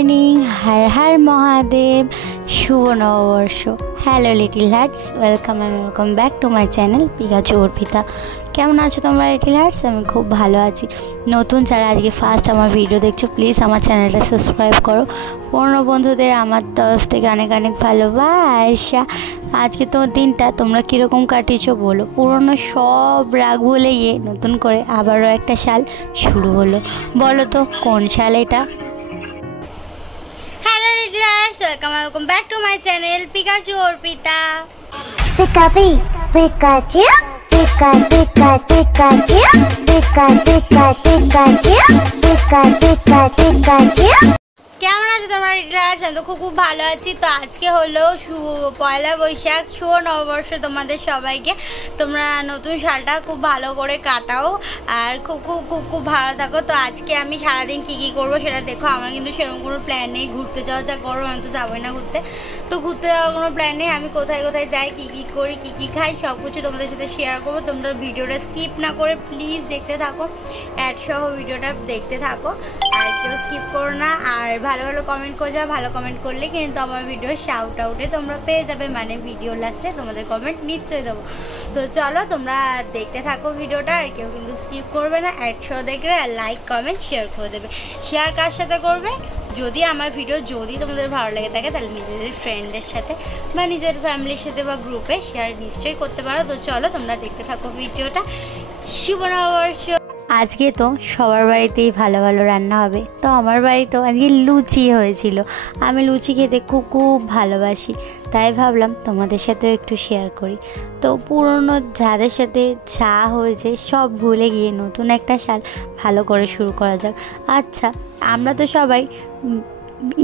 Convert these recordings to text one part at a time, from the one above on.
Morning, Har Har Mahadev, শুভ নববর্ষ। Hello little hearts, welcome back to my channel Pikachu Arpita. কেমন আছো তোমরা লিটিল হার্টস? আমি খুব ভালো আছি। নতুন যারা আজকে ফার্স্ট আমার ভিডিও দেখছো, প্লিজ আমার চ্যানেলটা সাবস্ক্রাইব করো। পুরনো বন্ধুদের আমার তরফ থেকে অনেক অনেক ভালোবাসা। আজকে তো দিনটা তোমরা কীরকম কাটিয়েছো বলো। পুরনো সব রাগ ভুলে গিয়ে নতুন করে আবারও একটা সাল শুরু হলো। বলো তো কোন সাল এটা? Welcome back to my channel Pikachu Orpita. Pika Pikachu, Pika Pika Pikachu, Pika Pika Pikachu, Pika Pika Pikachu. কেমন আছো তোমরা রিলার্স? আমি তো খুব ভালো আছি। তো আজকে হলো পয়লা বৈশাখ, শুভ নববর্ষ তোমাদের সবাইকে। তোমরা নতুন সালটা খুব ভালো করে কাটাও আর খুব ভালো থাকো। তো আজকে আমি সারাদিন কী করবো সেটা দেখো। আমার কিন্তু সেরকম কোনো প্ল্যান নেই। ঘুরতে যাওয়া যা গরম, আমি তো যাবোই না ঘুরতে। তো ঘুরতে যাওয়ার কোনো প্ল্যান নেই। আমি কোথায় যাই, কী করি, কী খাই, সব কিছু তোমাদের সাথে শেয়ার করবো। তোমরা ভিডিওটা স্কিপ না করে প্লিজ দেখতে থাকো, অ্যাড সহ ভিডিওটা দেখতে থাকো। আর কেউ স্কিপ করো না। আর ভালো ভালো কমেন্ট করে যাও। ভালো কমেন্ট করলে কিন্তু আমার ভিডিও শাউট আউটে তোমরা পেয়ে যাবে, মানে ভিডিও লাস্টে তোমাদের কমেন্ট নিশ্চয়ই দেবো। তো চলো তোমরা দেখতে থাকো ভিডিওটা। আর কেউ কিন্তু স্কিপ করবে না, একশো দেখবে আর লাইক কমেন্ট শেয়ার করে দেবে। শেয়ার কার সাথে করবে? যদি আমার ভিডিও যদি তোমাদের ভালো লেগে থাকে তাহলে নিজেদের ফ্রেন্ডদের সাথে বা নিজের ফ্যামিলির সাথে বা গ্রুপে শেয়ার নিশ্চয়ই করতে পারো। তো চলো তোমরা দেখতে থাকো ভিডিওটা। শুভ নববর্ষ। আজকে তো সবার বাড়িতেই ভালো ভালো রান্না হবে। তো আমার বাড়িতেও আজকে লুচি হয়েছিল। আমি লুচি খেতে খুব ভালোবাসি, তাই ভাবলাম তোমাদের সাথেও একটু শেয়ার করি। তো পুরনো যাদের সাথে যা হয়েছে সব ভুলে গিয়ে নতুন একটা সাল ভালো করে শুরু করা যাক। আচ্ছা, আমরা তো সবাই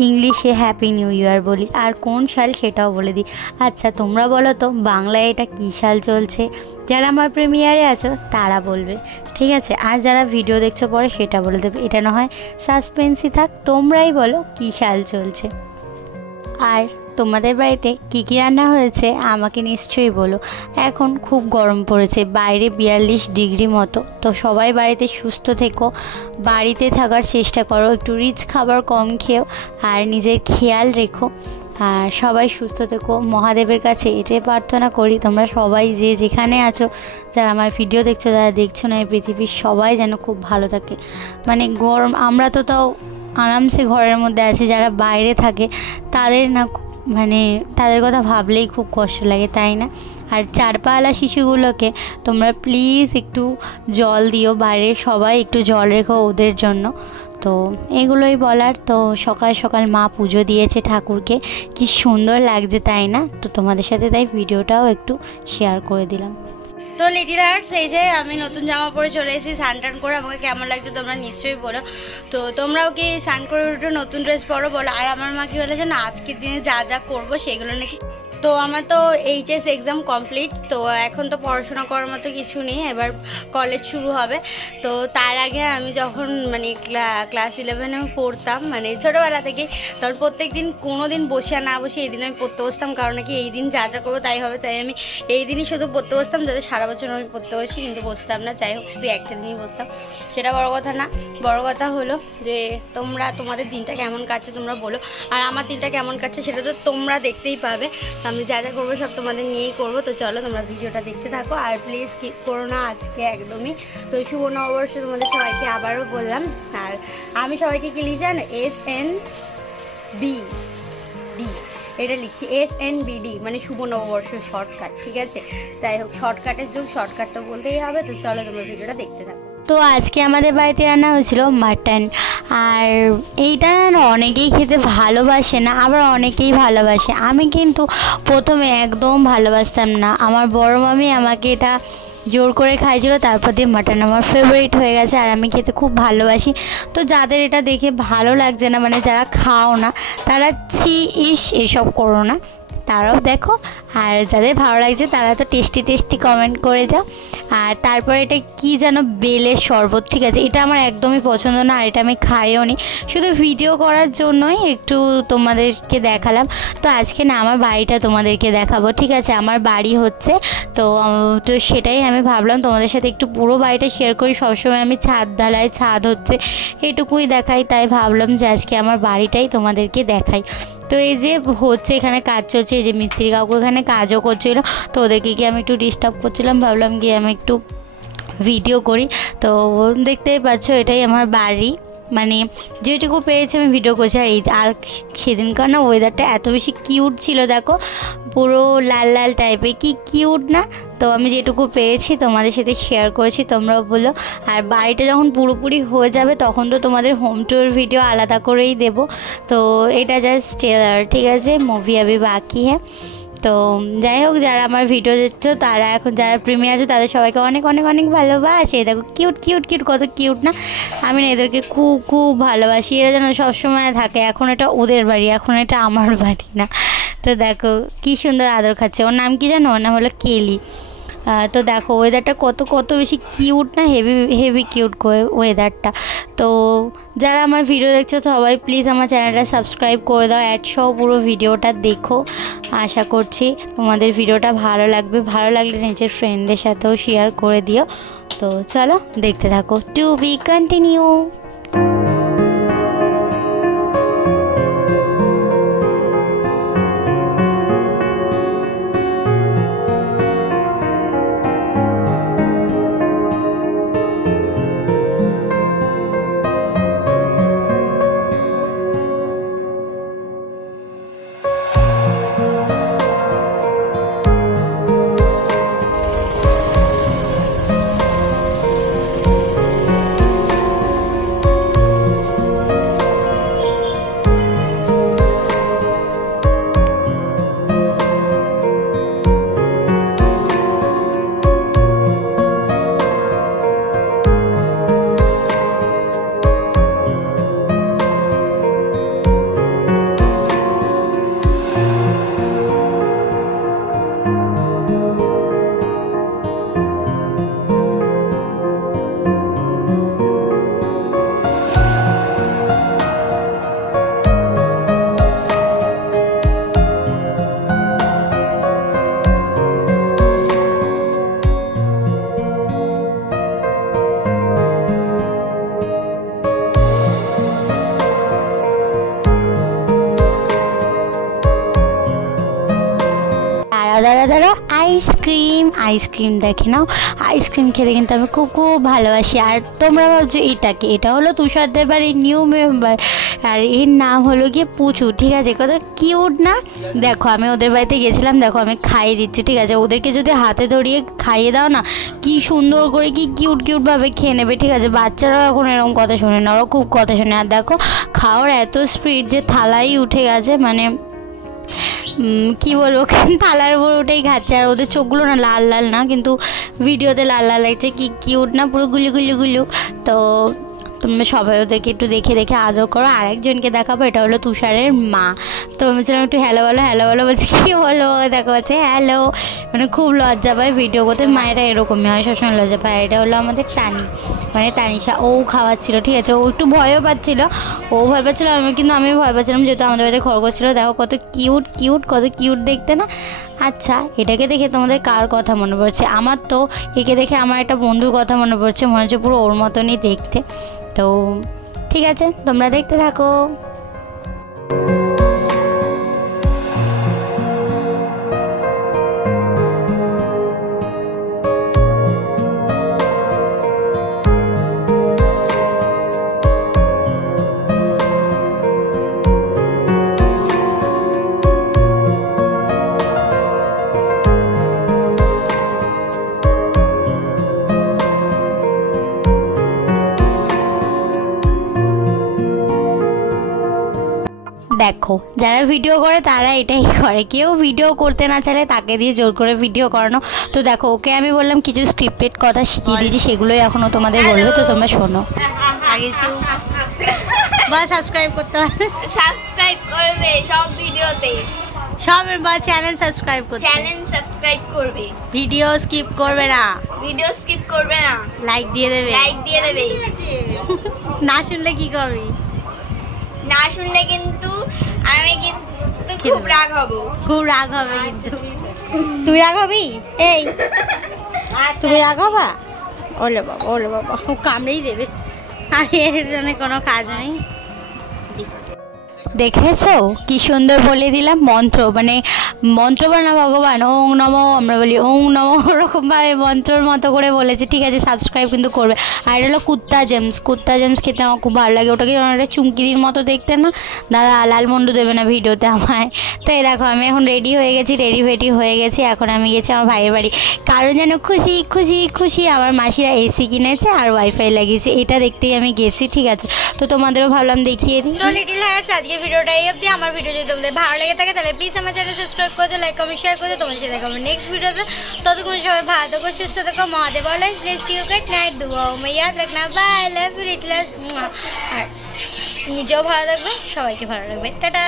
ইংলিশে হ্যাপি নিউ ইয়ার বলি, আর কোন সাল সেটাও বলে দিই। আচ্ছা তোমরা বলো তো বাংলায় এটা কী সাল চলছে? যারা আমার প্রিমিয়ারে আছো তারা বলবে, ঠিক আছে? আর যারা ভিডিও দেখছো পরে সেটা বলে দেবে। এটা না হয় সাসপেন্সই থাক। তোমরাই বলো কী সাল চলছে। আর তোমাদের বাড়িতে কী রান্না হয়েছে আমাকে নিশ্চয়ই বলো। এখন খুব গরম পড়েছে, বাইরে 42 ডিগ্রি মতো। তো সবাই বাড়িতে সুস্থ থেকো, বাড়িতে থাকার চেষ্টা করো, একটু রিচ খাবার কম খেও আর নিজের খেয়াল রেখো। আর সবাই সুস্থ থেকো। মহাদেবের কাছে এটাই প্রার্থনা করি তোমরা সবাই যে যেখানে আছো, যারা আমার ভিডিও দেখছো, যারা দেখছো না, এই পৃথিবীর সবাই যেন খুব ভালো থাকে। মানে গরম, আমরা তো তাও আরামসে ঘরের মধ্যে আছি, যারা বাইরে থাকে তাদের না, মানে তাদের কথা ভাবলেই খুব কষ্ট লাগে, তাই না? আর চারপালা শিশুগুলোকে তোমরা প্লিজ একটু জল দিও, বাইরে সবাই একটু জল রেখো ওদের জন্য। তো এগুলোই বলার। তো সকাল সকাল মা পুজো দিয়েছে ঠাকুরকে, কি সুন্দর লাগছে, তাই না? তো তোমাদের সাথে তাই ভিডিওটাও একটু শেয়ার করে দিলাম। তো লিটিল হার্টস, এই যে আমি নতুন জামা পরে চলে এসেছি স্নান টান করে। আমাকে কেমন লাগছে তোমরা নিশ্চয়ই বলো। তো তোমরাও কি স্নান করে একটু নতুন ড্রেস পরো বলো। আর আমার মা কি বলেছে না, আজকের দিনে যা যা করবো সেগুলো নাকি। তো আমার তো এইচএস এক্সাম কমপ্লিট। তো এখন তো পড়াশোনা করার মতো কিছু নেই, এবার কলেজ শুরু হবে। তো তার আগে আমি যখন মানে ক্লাস 11 পড়তাম, মানে ছোটোবেলা থেকে, তখন প্রত্যেক দিন কোনো দিন বসে আর না বসে এই দিন আমি পড়তে বসতাম। কারণ নাকি এই দিন যা যা করবো তাই হবে, তাই আমি এই দিনই শুধু পড়তে বসতাম, যাতে সারা বছর আমি পড়তে বসি কিন্তু বসতাম না। যাই হোক, শুধু একটা দিনই বসতাম, সেটা বড় কথা না। বড় কথা হলো যে তোমাদের দিনটা কেমন কাটছে তোমরা বলো। আর আমার দিনটা কেমন কাটছে সেটা তো তোমরা দেখতেই পাবে। আমি যা যা করবো সব তোমাদের নিয়েই করবো। তো চলো তোমরা ভিডিওটা দেখতে থাকো আর প্লিজ স্কিপ করো না আজকে একদমই। তো শুভ নববর্ষ তোমাদের সবাইকে আবারও বললাম। আর আমি সবাইকে কি লিখি জানো? SNBD, এটা লিখছি SNBD, মানে শুভ নববর্ষ শর্টকাট, ঠিক আছে? তাই হোক, শর্টকাটের যুগ, শর্টকাট তো বলতেই হবে। তো চলো তোমরা ভিডিওটা দেখতে থাকো। তো আজকে আমাদের বাড়িতে রান্না হয়েছিল মাটন। আর এইটা না অনেকেই খেতে ভালোবাসে না, আবার অনেকেই ভালোবাসে। আমি কিন্তু প্রথমে একদম ভালোবাসতাম না। আমার বড় মামি আমাকে এটা জোর করে খাইছিল, তারপর দিয়ে মাটন আমার ফেভারিট হয়ে গেছে আর আমি খেতে খুব ভালোবাসি। তো যাদের এটা দেখে ভালো লাগছে না, মানে যারা খাও না, তারা এসব করো না। তারাও দেখো। আর যাদের ভালো লাগছে তারা তো টেস্টি টেস্টি কমেন্ট করে যাও। আর তারপর এটা কি যেন বেলের শরবত, ঠিক আছে, এটা আমার একদমই পছন্দ না, আর এটা আমি খাইও নি, শুধু ভিডিও করার জন্যই একটু তোমাদেরকে দেখালাম। তো আজকে না আমার বাড়িটা তোমাদেরকে দেখাবো, ঠিক আছে, আমার বাড়ি হচ্ছে তো সেটাই আমি ভাবলাম তোমাদের সাথে একটু পুরো বাড়িটা শেয়ার করি। সবসময় আমি ছাদ ঢালাই, ছাদ হচ্ছে এটুকুই দেখাই, তাই ভাবলাম যে আজকে আমার বাড়িটাই তোমাদেরকে দেখাই। তো এই যে হচ্ছে এখানে কাজ চলছে, এই যে মিস্ত্রি কাকু এখানে কাজও করছিল, তো ওদেরকে গিয়ে আমি একটু ডিস্টার্ব করছিলাম, ভাবলাম গিয়ে আমি একটু ভিডিও করি। তো দেখতেই পাচ্ছ এটাই আমার বাড়ি, মানে যেটুকু পেয়েছি আমি ভিডিও করছি। আর সেদিনকার না ওয়েদারটা এত বেশি কিউট ছিল, দেখো পুরো লাল লাল টাইপের, কি কিউট না। তো আমি যেটুকু পেরেছি তোমাদের সাথে শেয়ার করেছি, তোমরাও বলো। আর বাড়িটা যখন পুরোপুরি হয়ে যাবে তখন তো তোমাদের হোম ট্যুর ভিডিও আলাদা করেই দেব। তো এটা জাস্ট ট্রেলার, ঠিক আছে, মুভি আবি বাকি হ্যাঁ। তো যাই হোক, যারা আমার ভিডিও দেখছো তারা এখন যারা প্রেমী আছো তাদের সবাইকে অনেক অনেক অনেক ভালোবাসি। দেখো কিউট কিউট কিউট, কত কিউট না, আমি না এদেরকে খুব খুব ভালোবাসি। এরা যেন সবসময় থাকে, এখন এটা ওদের বাড়ি, এখন এটা আমার বাড়ি না। তো দেখো কি সুন্দর আদর খাচ্ছে। ওর নাম কি জানো? ওর নাম হলো কেলি। তো দেখো ওয়েদারটা কত কত বেশি কিউট না, হেভি হেভি কিউট ওয়েদারটা। তো যারা আমার ভিডিও দেখছো সবাই প্লিজ আমার চ্যানেলটা সাবস্ক্রাইব করে দাও, অ্যাডসহ পুরো ভিডিওটা দেখো। আশা করছি তোমাদের ভিডিওটা ভালো লাগবে, ভালো লাগলে নিজের ফ্রেন্ডদের সাথেও শেয়ার করে দিও। তো চলো দেখতে থাকো, টু বি কন্টিনিউ। দাঁড়া আইসক্রিম দেখে নাও, আইসক্রিম খেতে কিন্তু আমি খুব খুব ভালোবাসি। আর তোমরা ভাবছো এটাকে, এটা হলো তুষারদের বাড়ির নিউ মেম্বার, আর এর নাম হলো গিয়ে পুচু, ঠিক আছে, কত কিউট না। দেখো আমি ওদের বাড়িতে গেছিলাম, দেখো আমি খাইয়ে দিচ্ছি, ঠিক আছে, ওদেরকে যদি হাতে ধরিয়ে খাইয়ে দাও না কি সুন্দর করে কি কিউট কিউটভাবে খেয়ে নেবে, ঠিক আছে। বাচ্চারাও এখন এরকম কথা শোনে না, ওরা খুব কথা শোনে। আর দেখো খাওয়ার এত স্পিড যে থালাই উঠে গেছে, মানে কি বলবো, থালার উপর উঠেই খাচ্ছে। আর ওদের চোখগুলো না লাল লাল না, কিন্তু ভিডিওতে লাল লাল লাগছে, কি কিউট না, পুরো গুলু গুলু গুলু। তো তোমরা সবাই ওদেরকে একটু দেখে দেখে আদর করো। আরেকজনকে দেখাবো, এটা হলো তুষারের মা। তো আমি বলছিলাম একটু হ্যালো বলো, হ্যালো বলো, বলছি কী বলো, দেখো হচ্ছে হ্যালো, মানে খুব লজ্জা পায় ভিডিও করতে, মায়েরা এরকমই হয়, সবসময় লজ্জা পায়। এটা হলো আমাদের টানি, মানে তানিশা, ও খাওয়াচ্ছিল, ঠিক আছে, ও একটু ভয়ও পাচ্ছিল, ও ভয় পাচ্ছিলো, আমি ভয় পাচ্ছিলাম, যেহেতু আমাদের বাড়িতে খরগোশ ছিল। দেখো কত কিউট কিউট, কত কিউট দেখতে না। আচ্ছা এটাকে দেখে তোমাদের কার কথা মনে পড়ছে? আমার তো একে দেখে আমার একটা বন্ধুর কথা মনে পড়ছে, মনে হচ্ছে পুরো ওর মতনই দেখতে। তো ঠিক আছে, তোমরা দেখতে থাকো। দেখো যারা ভিডিও করে তারা এটাই করে, কেউ ভিডিও করতে না চাইলে তাকে দিয়ে জোর করে ভিডিও করানো। তো দেখো ওকে আমি বললাম কিছু স্ক্রিপ্টেড কথা শিখিয়ে দিয়েছি, সেগুলোই এখনও তোমাদের বলবে, তো তোমরা শোনো। বা সাবস্ক্রাইব করতে হবে, সাবস্ক্রাইব করবে সব ভিডিওতে। সবাই বা চ্যানেল সাবস্ক্রাইব করতে, চ্যানেল সাবস্ক্রাইব করবে, ভিডিও স্কিপ করবে না, ভিডিও স্কিপ করবে না, লাইক দিয়ে দেবে। লাইক দিয়ে দেবে। না শুনলে কি করবি? না শুনলে কিন্তু আমি কিন্তু খুব রাগ হব। খুব রাগ হবে কিন্তু। তুই রাগ হবি? এই তুমি রাগ হবা? ওলে বাবা, ওলে বাবা, ও কামড়েই দেবে। আর এর জন্য কোনো কাজ নেই। দেখেছো কি সুন্দর বলে দিলাম মন্ত্র, মানে মন্ত্র বানা ভগবান, ওং নমো, আমরা বলি ওং নমো, ওরকমভাবে মন্ত্রর মতো করে বলেছে। ঠিক আছে, সাবস্ক্রাইব কিন্তু করবে। আর এটা হলো কুত্তা জেমস, কুত্তা জেমস খেতে আমার খুব ভালো লাগে। ওটাকে অনেকটা চুমকিদির মতো দেখতে না? দাদা লালমন্ডু দেবে না ভিডিওতে আমায়। তো এই দেখো আমি এখন রেডি হয়ে গেছি, রেডি ফেডি হয়ে গেছি। এখন আমি গেছি আমার ভাইয়ের বাড়ি, কারণ যেন খুশি খুশি খুশি আমার মাসিরা এসি কিনেছে আর ওয়াইফাই লাগিয়েছে, এটা দেখতেই আমি গেছি। ঠিক আছে, তো তোমাদেরও ভাবলাম দেখিয়ে দিই। তো লিটল হার্টস আজকের ভিডিওটা এই অবধি। আমার ভিডিও যদি তোমাদের ভালো লেগে থাকে তাহলে প্লিজ আমার চ্যানেল সাবস্ক্রাইব করে দিও, লাইক কমেন্ট শেয়ার করে দিও। তোমার সাথে দেখা হবে নেক্সট ভিডিওতে। ততক্ষণ সবাই ভালো থাকো, সুস্থ থাকো, Mahadev always bless you, good night, দুয়াও মে ইয়াদ রাখনা, bye, love you little hearts. আর নিজেও ভালো থাকবে, সবাইকে ভালো রাখবে, টাটা।